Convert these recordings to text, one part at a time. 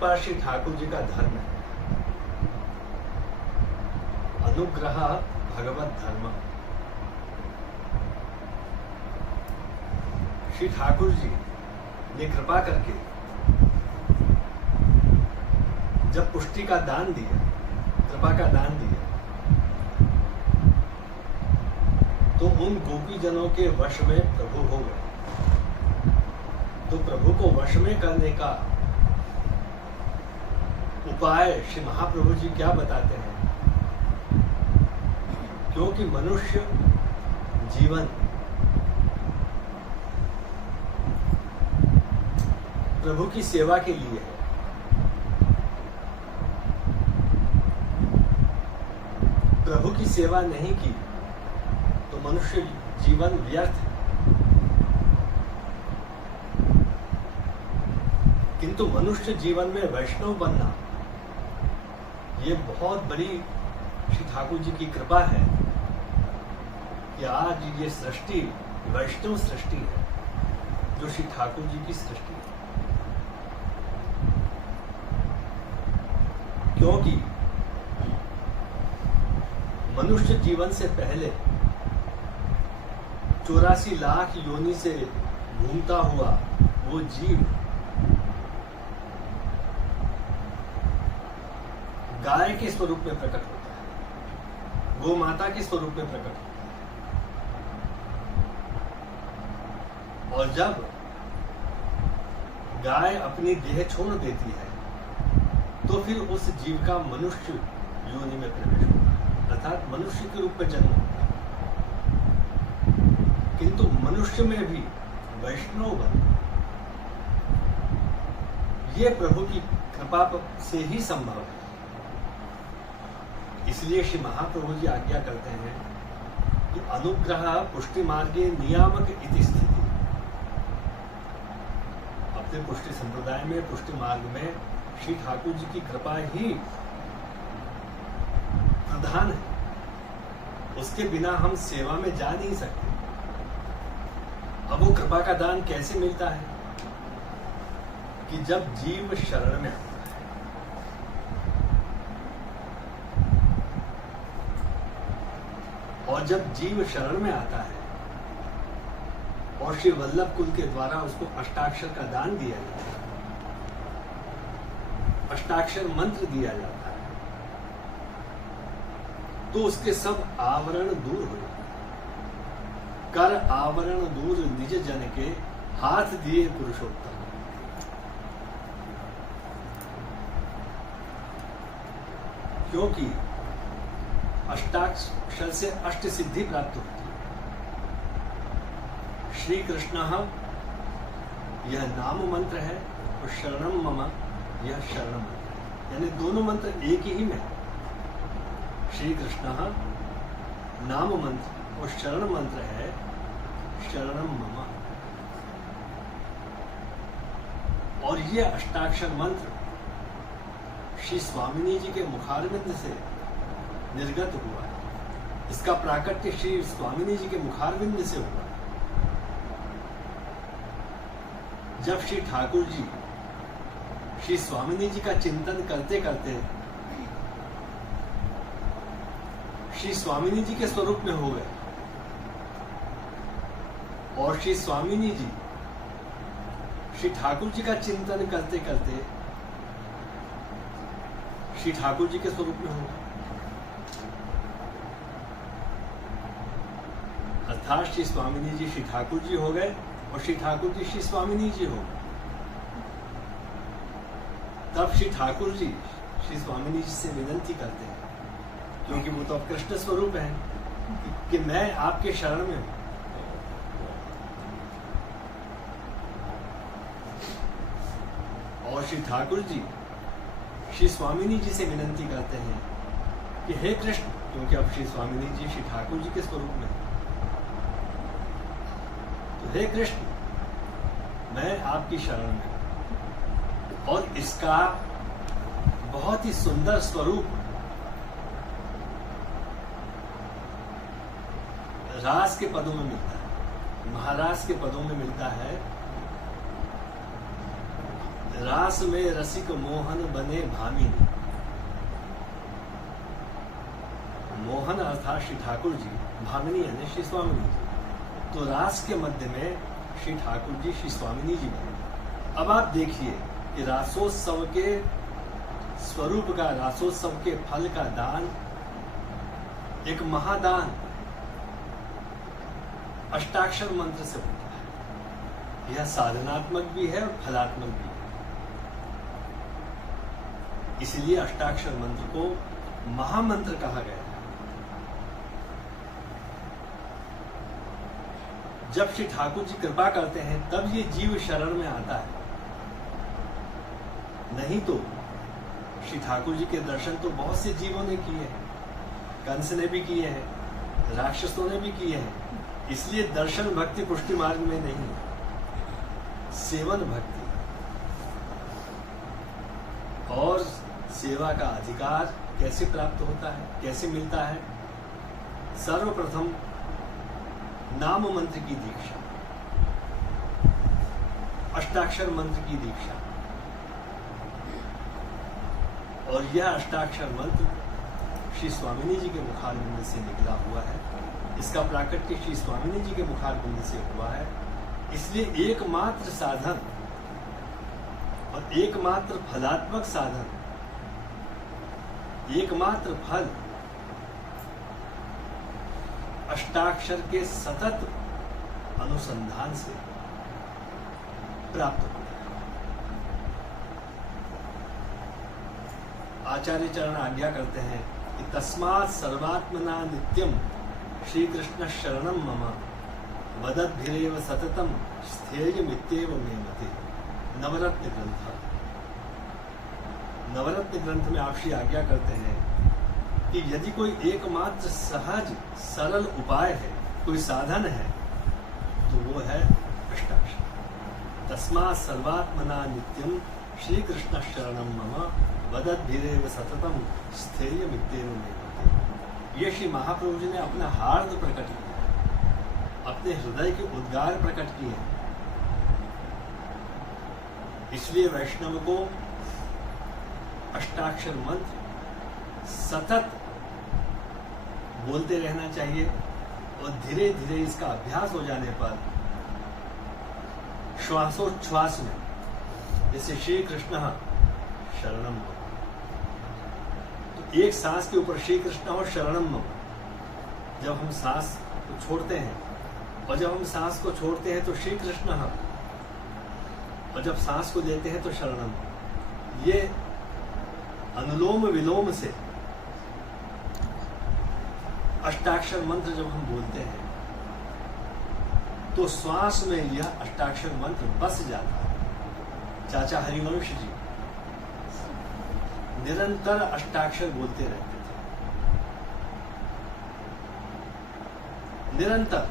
कृपा श्री ठाकुर जी का धर्म है। अनुग्रह भगवत धर्म। श्री ठाकुर जी ने कृपा करके जब पुष्टि का दान दिया, कृपा का दान दिया, तो उन गोपी जनों के वश में प्रभु हो गए। तो प्रभु को वश में करने का उपाय श्री महाप्रभु जी क्या बताते हैं? क्योंकि मनुष्य जीवन प्रभु की सेवा के लिए है। प्रभु की सेवा नहीं की तो मनुष्य जीवन व्यर्थ है। किंतु मनुष्य जीवन में वैष्णव बनना ये बहुत बड़ी श्री ठाकुर जी की कृपा है कि आज ये सृष्टि वैष्णव सृष्टि है, जो श्री ठाकुर जी की सृष्टि है। क्योंकि मनुष्य जीवन से पहले 84 लाख योनि से घूमता हुआ वो जीव गाय के स्वरूप में प्रकट होता है, गौ माता के स्वरूप में प्रकट होता है। और जब गाय अपनी देह छोड़ देती है तो फिर उस जीव का मनुष्य योनि में प्रवेश होता है, अर्थात मनुष्य के रूप में जन्म होता है। किंतु मनुष्य में भी वैष्णव बनना ये प्रभु की कृपा से ही संभव है। इसलिए श्री महाप्रभु जी आज्ञा करते हैं कि अनुग्रह पुष्टि मार्गे नियामक इति स्थिति। अपने पुष्टि संप्रदाय में, पुष्टि मार्ग में श्री ठाकुर जी की कृपा ही प्रधान है। उसके बिना हम सेवा में जा नहीं सकते। अब वो कृपा का दान कैसे मिलता है? कि जब जीव शरण में आता है। और जब जीव शरण में आता है और श्री वल्लभ कुल के द्वारा उसको अष्टाक्षर का दान दिया जाता है, अष्टाक्षर मंत्र दिया जाता है, तो उसके सब आवरण दूर हो जाते हैं। कर आवरण दूर निज जन के हाथ दिए पुरुषोत्तम। क्योंकि अष्टाक्षर से अष्ट सिद्धि प्राप्त होती है। श्री कृष्ण यह नाम मंत्र है और शरणम मम यह शरण मंत्र है, यानी दोनों मंत्र एक ही में। श्री कृष्ण नाम मंत्र और शरण मंत्र है शरणम मम। और यह अष्टाक्षर मंत्र श्री स्वामिनी जी के मुखारविंद से निर्गत हुआ है। इसका प्राकट्य श्री स्वामिनी जी के मुखारविंद से हुआ है। जब श्री ठाकुर जी श्री स्वामिनी जी का चिंतन करते करते श्री स्वामिनी जी के स्वरूप में हो गए और श्री स्वामिनी जी श्री ठाकुर जी का चिंतन करते करते श्री ठाकुर जी के स्वरूप में हो गए। अर्थात श्री स्वामिनी जी श्री ठाकुर जी हो गए और श्री ठाकुर जी श्री स्वामिनी जी हो गए। तब श्री ठाकुर जी श्री स्वामिनी जी से विनती करते हैं, क्योंकि वो तो अब कृष्ण स्वरूप है, कि मैं आपके शरण में हूं। और श्री ठाकुर जी श्री स्वामिनी जी से विनती करते हैं कि हे कृष्ण, क्योंकि अब श्री स्वामिनी जी श्री ठाकुर जी के स्वरूप में, तो हे कृष्ण मैं आपकी शरण में हूं। और इसका बहुत ही सुंदर स्वरूप रास के पदों में मिलता है, महाराज के पदों में मिलता है। रास में रसिक मोहन बने भामिनी। मोहन अर्थात श्री ठाकुर जी, भामिनी यानी श्री स्वामिनी जी। तो रास के मध्य में श्री ठाकुर जी श्री स्वामिनी जी बने। अब आप देखिए कि रासोत्सव के स्वरूप का, रासोत्सव के फल का दान एक महादान अष्टाक्षर मंत्र से होता है। यह साधनात्मक भी है और फलात्मक भी है। इसलिए अष्टाक्षर मंत्र को महामंत्र कहा गया है। जब श्री ठाकुर जी कृपा करते हैं तब ये जीव शरण में आता है, नहीं तो श्री ठाकुर जी के दर्शन तो बहुत से जीवों ने किए हैं, कंस ने भी किए हैं, राक्षसों ने भी किए हैं। इसलिए दर्शन भक्ति पुष्टि मार्ग में नहीं, सेवन भक्ति और सेवा का अधिकार कैसे प्राप्त होता है, कैसे मिलता है? सर्वप्रथम नाम मंत्र की दीक्षा, अष्टाक्षर मंत्र की दीक्षा। और यह अष्टाक्षर मंत्र श्री स्वामिनी जी के मुखारबिंद से निकला हुआ है। इसका प्राकट्य श्री स्वामिनी जी के मुखारबिंद से हुआ है। इसलिए एकमात्र साधन और एकमात्र फलात्मक साधन, एकमात्र फल अष्टाक्षर के सतत अनुसंधान से प्राप्त होता है। आचार्य चरण आज्ञा करते हैं कि तस्मात् सर्वात्मना नित्यम श्री कृष्ण शरणम मम वदद्भिरेव सततम स्थेयमित्येव मे मते। नवरत्न ग्रंथ, नवरत्न ग्रंथ में आप श्री आज्ञा करते हैं कि यदि कोई एकमात्र सहज सरल उपाय है, कोई साधन है, तो वो है अष्टाक्षर। तस्मात् सर्वात्मना नित्यम श्री कृष्ण शरणम मम वदद्भिरेव सततम स्थेयमित्येव मे मते। ये श्री महाप्रभु जी ने अपना हार्द प्रकट किया, अपने हृदय के उद्गार प्रकट किए। इसलिए वैष्णव को अष्टाक्षर मंत्र सतत बोलते रहना चाहिए और धीरे धीरे इसका अभ्यास हो जाने पर श्वासोच्छ्वास में, जैसे श्री कृष्ण शरणम मम, तो एक सांस के ऊपर श्री कृष्ण और शरणम मम। जब हम सांस को छोड़ते हैं और जब हम सांस को छोड़ते हैं तो श्री कृष्ण, और जब सांस को लेते हैं तो शरणम। ये अनुलोम विलोम से अष्टाक्षर मंत्र जब हम बोलते हैं तो श्वास में यह अष्टाक्षर मंत्र बस जाता है। चाचा हरिवंश जी निरंतर अष्टाक्षर बोलते रहते थे, निरंतर।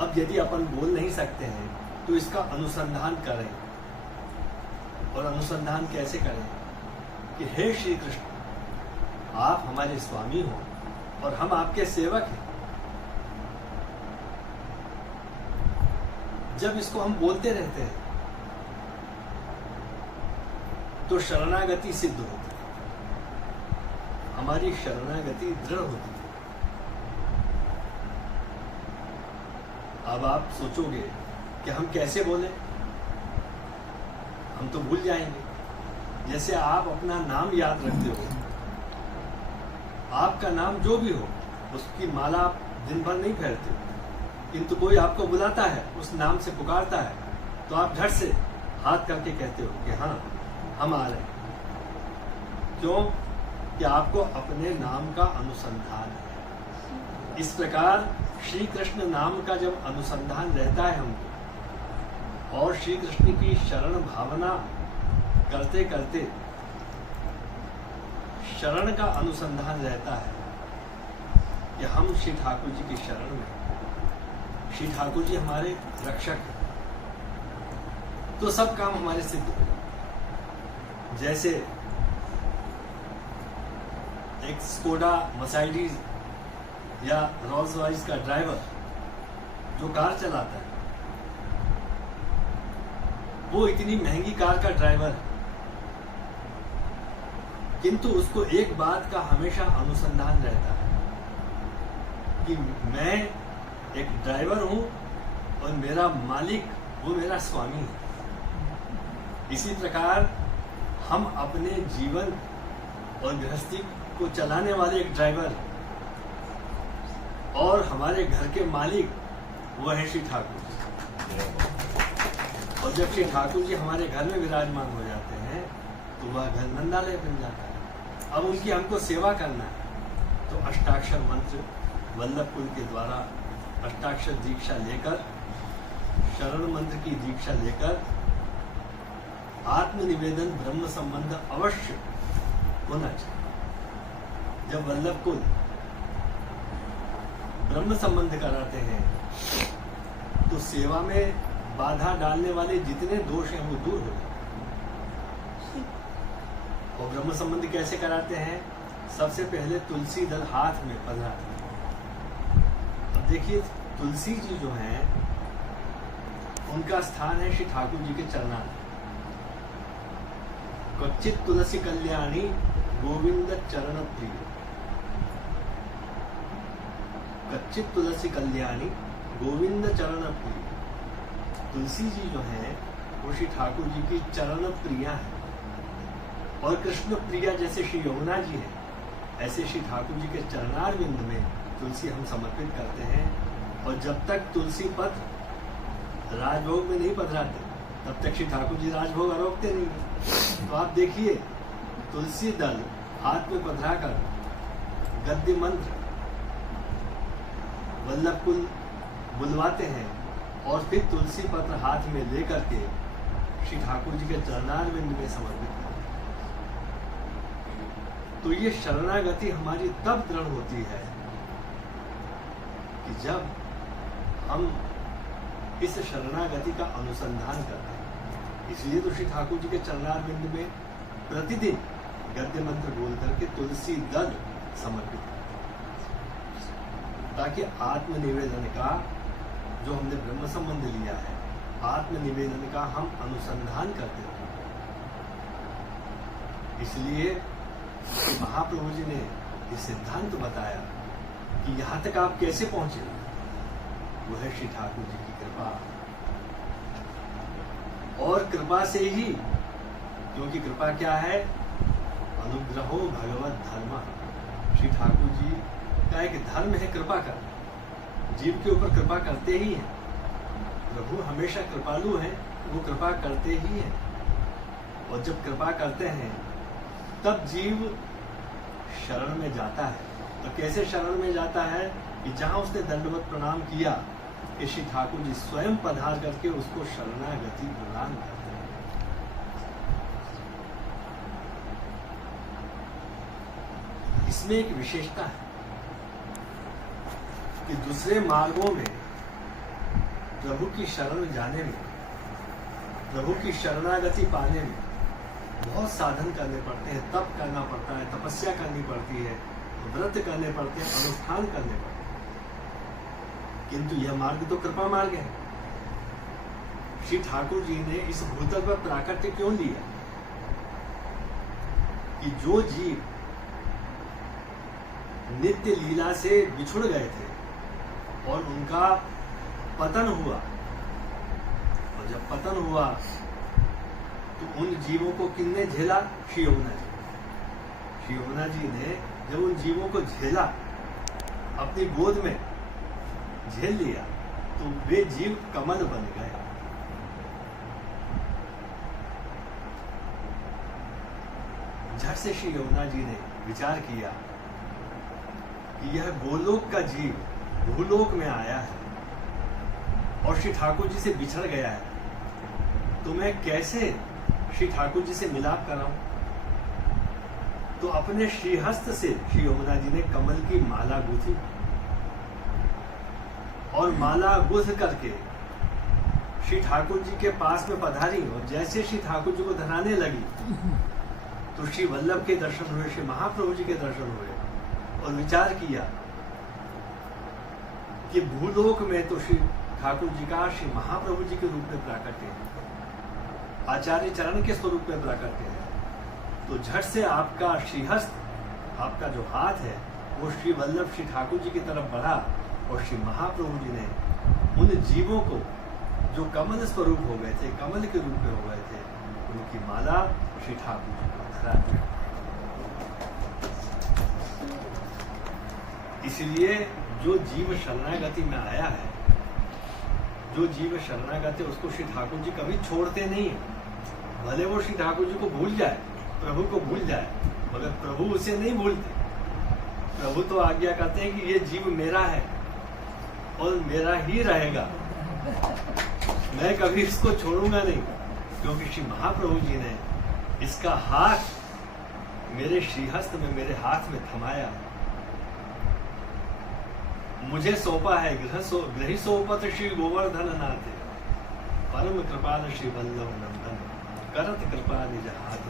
अब यदि अपन बोल नहीं सकते हैं तो इसका अनुसंधान करें। और अनुसंधान कैसे करें? कि हे श्री कृष्ण, आप हमारे स्वामी हो और हम आपके सेवक हैं। जब इसको हम बोलते रहते हैं तो शरणागति सिद्ध होती है, हमारी शरणागति दृढ़ होती है। अब आप सोचोगे कि हम कैसे बोले, हम तो भूल जाएंगे। जैसे आप अपना नाम याद रखते हो, आपका नाम जो भी हो उसकी माला आप दिन भर नहीं फेरते हो, किंतु कोई आपको बुलाता है, उस नाम से पुकारता है, तो आप झट से हाथ करके कहते हो कि हाँ हम आ रहे हैं। क्यों? कि आपको अपने नाम का अनुसंधान है। इस प्रकार श्री कृष्ण नाम का जब अनुसंधान रहता है हमको, और श्री कृष्ण की शरण भावना करते करते शरण का अनुसंधान रहता है कि हम श्री ठाकुर जी की शरण में, श्री ठाकुर जी हमारे रक्षक हैं, तो सब काम हमारे सिद्ध हो। जैसे एक स्कोडा मर्सिडीज या रोल्स रॉयस का ड्राइवर जो कार चलाता है, वो इतनी महंगी कार का ड्राइवर है, किंतु उसको एक बात का हमेशा अनुसंधान रहता है कि मैं एक ड्राइवर हूं और मेरा मालिक वो मेरा स्वामी है। इसी प्रकार हम अपने जीवन और गृहस्थी को चलाने वाले एक ड्राइवर और हमारे घर के मालिक वो है श्री ठाकुर जी। और जब श्री ठाकुर जी हमारे घर में विराजमान हो जाते हैं तो वह घर नंदालय बन जाता है। अब उनकी हमको सेवा करना है तो अष्टाक्षर मंत्र वल्लभ कुल के द्वारा अष्टाक्षर दीक्षा लेकर, शरण मंत्र की दीक्षा लेकर आत्मनिवेदन ब्रह्म संबंध अवश्य होना चाहिए। जब वल्लभ कुल ब्रह्म संबंध कराते हैं तो सेवा में बाधा डालने वाले जितने दोष हैं वो दूर हो जाते हैं। और ब्रह्म संबंध कैसे कराते हैं? सबसे पहले तुलसी दल हाथ में पधराते हैं। अब देखिए, तुलसी जी जो हैं उनका स्थान है श्री ठाकुर जी के चरणार। क्वचित तुलसी कल्याणी गोविंद चरण प्रिय, क्वचित तुलसी कल्याणी गोविंद चरण प्रिय। तुलसी जी जो है वो श्री ठाकुर जी की चरण प्रिया है। और कृष्ण प्रिया जैसे श्री यमुना जी है, ऐसे श्री ठाकुर जी के चरणार बिंद में तुलसी हम समर्पित करते हैं। और जब तक तुलसी पत्र राजभोग में नहीं पधराते तब तक श्री ठाकुर जी राजभोग आरोपते नहीं। तो आप देखिए, तुलसी दल हाथ में पधरा कर गद्य मंत्र वल्लभ कुल बुलवाते हैं और फिर तुलसी पत्र हाथ में लेकर के श्री ठाकुर जी के चरणारविंद में समर्पित करते हैं। तो ये शरणागति हमारी तब दृढ़ होती है कि जब हम इस शरणागति का अनुसंधान करते हैं। इसलिए तो श्री ठाकुर जी के चरणारविंद में प्रतिदिन गद्य मंत्र बोल करके तुलसी दल समर्पित करते हैं, ताकि आत्मनिवेदन का जो हमने ब्रह्म संबंध लिया है, आत्मनिवेदन का हम अनुसंधान करते हैं। इसलिए महाप्रभु जी ने ये सिद्धांत बताया कि यहाँ तक आप कैसे पहुंचे, वो है श्री ठाकुर जी की कृपा। और कृपा से ही, क्योंकि कृपा क्या है? अनुग्रहो भगवत धर्म। श्री ठाकुर जी का एक धर्म है कृपा करना। जीव के ऊपर कृपा करते ही हैं। प्रभु हमेशा कृपालु हैं, वो कृपा करते ही हैं। और जब कृपा करते हैं तब जीव शरण में जाता है। तो कैसे शरण में जाता है? कि जहां उसने दंडवत प्रणाम किया कि श्री ठाकुर जी स्वयं पधार करके उसको शरणागति प्रदान करते हैं। इसमें एक विशेषता है कि दूसरे मार्गों में प्रभु की शरण जाने में, प्रभु की शरणागति पाने में बहुत साधन करने पड़ते हैं, तप करना पड़ता है, तपस्या करनी पड़ती है, व्रत करने पड़ते हैं, अनुष्ठान करने पड़ते हैं। किंतु यह मार्ग तो कृपा मार्ग है। श्री ठाकुर जी ने इस भूतल पर प्राकट्य क्यों लिया? कि जो जीव नित्य लीला से बिछुड़ गए थे और उनका पतन हुआ, और जब पतन हुआ तो उन जीवों को किसने झेला? श्री यमुना जी। श्री यमुना जी ने जब उन जीवों को झेला, अपनी गोद में झेल लिया, तो वे जीव कमल बन गए। झट से श्री यमुना जी ने विचार किया कि यह गोलोक का जीव भूलोक में आया है और श्री ठाकुर जी से बिछड़ गया है, तो मैं कैसे श्री ठाकुर जी से मिलाप कराऊं? तो अपने श्रीहस्त से श्री यमुना जी ने कमल की माला गूंथी और माला गूंथ करके श्री ठाकुर जी के पास में पधारी। और जैसे श्री ठाकुर जी को धराने लगी तो श्री वल्लभ के दर्शन हुए, श्री महाप्रभु जी के दर्शन हुए। और विचार किया कि भूलोक में तो श्री ठाकुर जी का श्री महाप्रभु जी के रूप में प्राकट्य है, आचार्य चरण के स्वरूप में प्रकट है। तो झट से आपका श्रीहस्त, आपका जो हाथ है वो श्री वल्लभ श्री ठाकुर जी की तरफ बढ़ा और श्री महाप्रभु जी ने उन जीवों को जो कमल स्वरूप हो गए थे, कमल के रूप में हो गए थे, उनकी माला श्री ठाकुर जी को धरा। इसलिए जो जीव शरणागति में आया है, जो जीव शरणागति, उसको श्री ठाकुर जी कभी छोड़ते नहीं है। भले वो श्री ठाकुर जी को भूल जाए, प्रभु को भूल जाए, मगर प्रभु उसे नहीं भूलते। प्रभु तो आज्ञा करते हैं कि ये जीव मेरा है और मेरा ही रहेगा, मैं कभी इसको छोड़ूंगा नहीं, क्योंकि श्री महाप्रभु जी ने इसका हाथ मेरे श्रीहस्त में, मेरे हाथ में थमाया, मुझे सौंपा है। ग्रही सौंपत श्री गोवर्धन नाथ, परम कृपाल श्री वल्लभ नंदन, करत कृपा निज हाथ।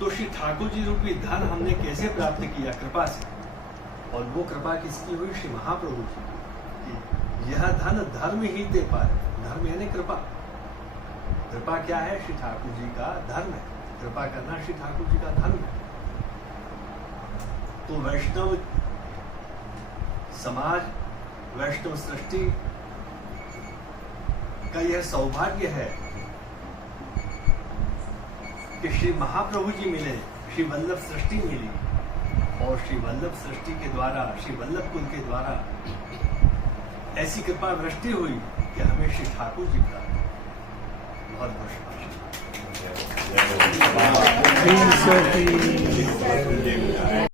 तो श्री ठाकुर जी रूपी धन हमने कैसे प्राप्त किया? कृपा से। और वो कृपा किसकी हुई? श्री महाप्रभु जी। यह धन धर्म ही दे पाए। धर्म यानी कृपा। कृपा क्या है? श्री ठाकुर जी का धर्म है। कृपा करना श्री ठाकुर जी का धर्म है। तो वैष्णव समाज, वैष्णव सृष्टि का यह सौभाग्य है कि श्री महाप्रभु जी मिले, श्री वल्लभ सृष्टि मिली, और श्री वल्लभ सृष्टि के द्वारा, श्री वल्लभ कुल के द्वारा ऐसी कृपा वृष्टि हुई कि हमें श्री ठाकुर जी का बहुत बहुत शुभकामनाएं।